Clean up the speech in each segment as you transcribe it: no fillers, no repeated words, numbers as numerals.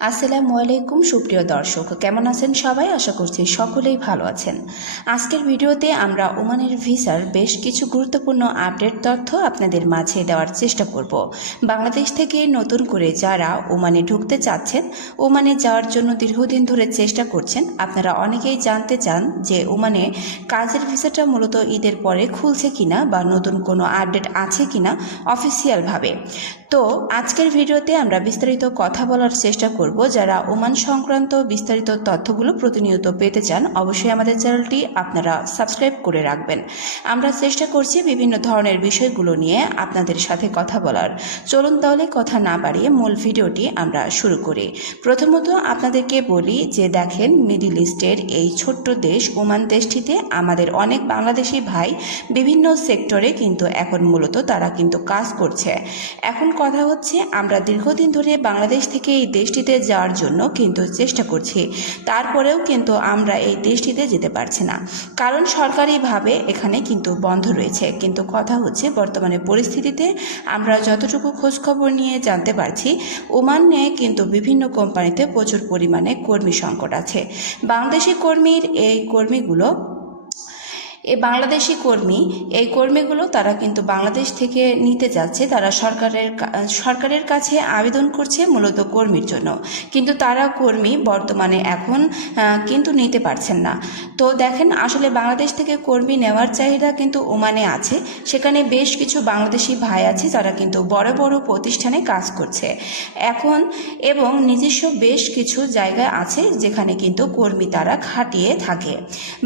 আসসালামু আলাইকুম সুপ্রিয় দর্শক, কেমন আছেন সবাই? আশা করছি সকলেই ভালো আছেন। আজকের ভিডিওতে আমরা ওমানের ভিসার বেশ কিছু গুরুত্বপূর্ণ আপডেট তথ্য আপনাদের মাঝে দেওয়ার চেষ্টা করব। বাংলাদেশ থেকে নতুন করে যারা ওমানে ঢুকতে চাচ্ছেন, ওমানে যাওয়ার জন্য দীর্ঘদিন ধরে চেষ্টা করছেন, আপনারা অনেকেই জানতে চান যে ওমানে কাজের ভিসাটা মূলত ঈদের পরে খুলছে কিনা বা নতুন কোনো আপডেট আছে কিনা অফিসিয়ালভাবে। তো আজকের ভিডিওতে আমরা বিস্তারিত কথা বলার চেষ্টা করব। যারা ওমান সংক্রান্ত বিস্তারিত তথ্যগুলো প্রতিনিয়ত পেতে চান, অবশ্যই আমাদের চ্যানেলটি আপনারা সাবস্ক্রাইব করে রাখবেন। আমরা চেষ্টা করছি বিভিন্ন ধরনের বিষয়গুলো নিয়ে আপনাদের সাথে কথা বলার। চলুন তাহলে কথা না বাড়িয়ে মূল ভিডিওটি আমরা শুরু করি। প্রথমত আপনাদেরকে বলি যে দেখেন, মিডল ইস্টের এই ছোট্ট দেশ ওমান দেশটিতে আমাদের অনেক বাংলাদেশি ভাই বিভিন্ন সেক্টরে কিন্তু এখন মূলত তারা কিন্তু কাজ করছে। এখন কথা হচ্ছে, আমরা দীর্ঘদিন ধরে বাংলাদেশ থেকে এই দেশটিতে যাওয়ার জন্য কিন্তু চেষ্টা করছি, তারপরেও কিন্তু আমরা এই দেশটিতে যেতে পারছি না, কারণ সরকারিভাবে এখানে কিন্তু বন্ধ রয়েছে। কিন্তু কথা হচ্ছে, বর্তমানে পরিস্থিতিতে আমরা যতটুকু খোঁজখবর নিয়ে জানতে পারছি, ওমানে কিন্তু বিভিন্ন কোম্পানিতে প্রচুর পরিমাণে কর্মী সংকট আছে। বাংলাদেশি এই কর্মীগুলো তারা কিন্তু বাংলাদেশ থেকে নিতে যাচ্ছে। তারা সরকারের কাছে আবেদন করছে মূলত কর্মীর জন্য, কিন্তু তারা কর্মী বর্তমানে এখন কিন্তু নিতে পারছেন না। তো দেখেন, আসলে বাংলাদেশ থেকে কর্মী নেওয়ার চাহিদা কিন্তু ওমানে আছে। সেখানে বেশ কিছু বাংলাদেশি ভাই আছে যারা কিন্তু বড় বড় প্রতিষ্ঠানে কাজ করছে এখন, এবং নিজস্ব বেশ কিছু জায়গা আছে যেখানে কিন্তু কর্মী তারা খাটিয়ে থাকে।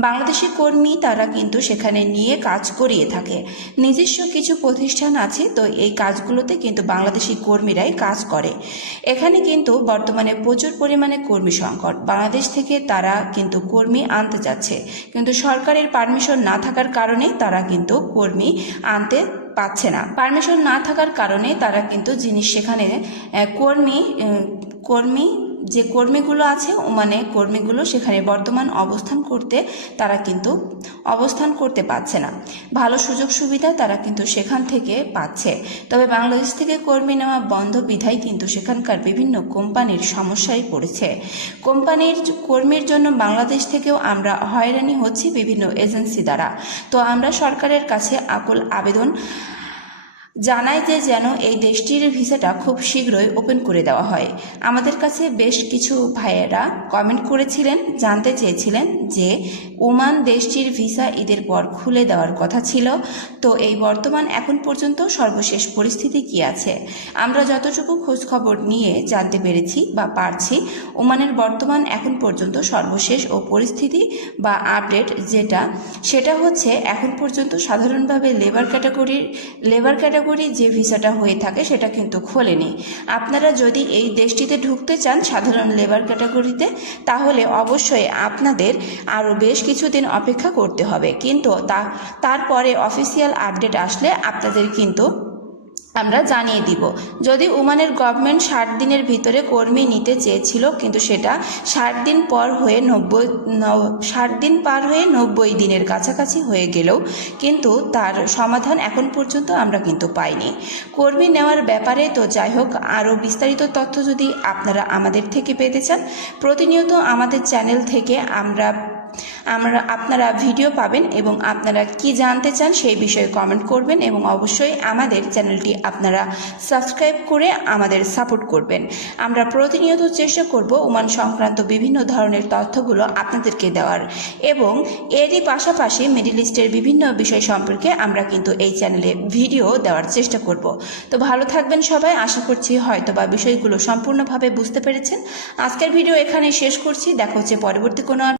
বাংলাদেশি কর্মী তারা কিন্তু সেখানে নিয়ে কাজ করিয়ে থাকে। নিজস্ব কিছু প্রতিষ্ঠান আছে, তো এই কাজগুলোতে কিন্তু বাংলাদেশি কর্মীরাই কাজ করে। এখানে কিন্তু বর্তমানে প্রচুর পরিমাণে কর্মী সংকট। বাংলাদেশ থেকে তারা কিন্তু কর্মী আনতে যাচ্ছে, কিন্তু সরকারের পারমিশন না থাকার কারণে তারা কিন্তু কর্মী আনতে পাচ্ছে না। পারমিশন না থাকার কারণে তারা কিন্তু সেখানে যে কর্মীগুলো আছে ওমানে, কর্মীগুলো সেখানে বর্তমান অবস্থান করতে পারছে না। ভালো সুযোগ সুবিধা তারা কিন্তু সেখান থেকে পাচ্ছে। তবে বাংলাদেশ থেকে কর্মী নেওয়া বন্ধ বিধায় কিন্তু সেখানকার বিভিন্ন কোম্পানির সমস্যায় পড়েছে। কোম্পানির কর্মীর জন্য বাংলাদেশ থেকেও আমরা হয়রানি হচ্ছি বিভিন্ন এজেন্সি দ্বারা। তো আমরা সরকারের কাছে আকুল আবেদন জানাই যে যেন এই দেশটির ভিসাটা খুব শীঘ্রই ওপেন করে দেওয়া হয়। আমাদের কাছে বেশ কিছু ভাইয়েরা কমেন্ট করেছিলেন, জানতে চেয়েছিলেন যে ওমান দেশটির ভিসা ঈদের পর খুলে দেওয়ার কথা ছিল। তো এই বর্তমান এখন পর্যন্ত সর্বশেষ পরিস্থিতি কি আছে? আমরা যতটুকু খোঁজখবর নিয়ে জানতে পেরেছি বা পারছি, ওমানের বর্তমান এখন পর্যন্ত সর্বশেষ ও পরিস্থিতি বা আপডেট সেটা হচ্ছে, এখন পর্যন্ত সাধারণভাবে লেবার ক্যাটাগরি যে ভিসাটা হয়ে থাকে সেটা কিন্তু খোলেনি। আপনারা যদি এই দেশটিতে ঢুকতে চান সাধারণ লেবার ক্যাটাগরিতে, তাহলে অবশ্যই আপনাদের আরও বেশ কিছুদিন অপেক্ষা করতে হবে। কিন্তু তারপরে অফিসিয়াল আপডেট আসলে আপনাদের কিন্তু আমরা জানিয়ে দিব। যদি ওমানের গভর্নমেন্ট 60 দিনের ভিতরে কর্মী নিতে চেয়েছিল, কিন্তু সেটা 60 দিন পার হয়ে 90 দিনের কাছাকাছি হয়ে গেলেও কিন্তু তার সমাধান এখন পর্যন্ত আমরা কিন্তু পাইনি কর্মী নেওয়ার ব্যাপারে। তো যাই হোক, আরও বিস্তারিত তথ্য যদি আপনারা আমাদের থেকে পেতে চান, প্রতিনিয়ত আমাদের চ্যানেল থেকে আপনারা ভিডিও পাবেন, এবং আপনারা কি জানতে চান সেই বিষয়ে কমেন্ট করবেন, এবং অবশ্যই আমাদের চ্যানেলটি আপনারা সাবস্ক্রাইব করে আমাদের সাপোর্ট করবেন। আমরা প্রতিনিয়ত চেষ্টা করব ওমান সংক্রান্ত বিভিন্ন ধরনের তথ্যগুলো আপনাদেরকে দেওয়ার, এবং এরই পাশাপাশি মিডল ইস্টের বিভিন্ন বিষয় সম্পর্কে আমরা কিন্তু এই চ্যানেলে ভিডিও দেওয়ার চেষ্টা করব। তো ভালো থাকবেন সবাই। আশা করছি হয়তোবা বিষয়গুলো সম্পূর্ণভাবে বুঝতে পেরেছেন। আজকের ভিডিও এখানে শেষ করছি। দেখা হচ্ছে পরবর্তী কোনো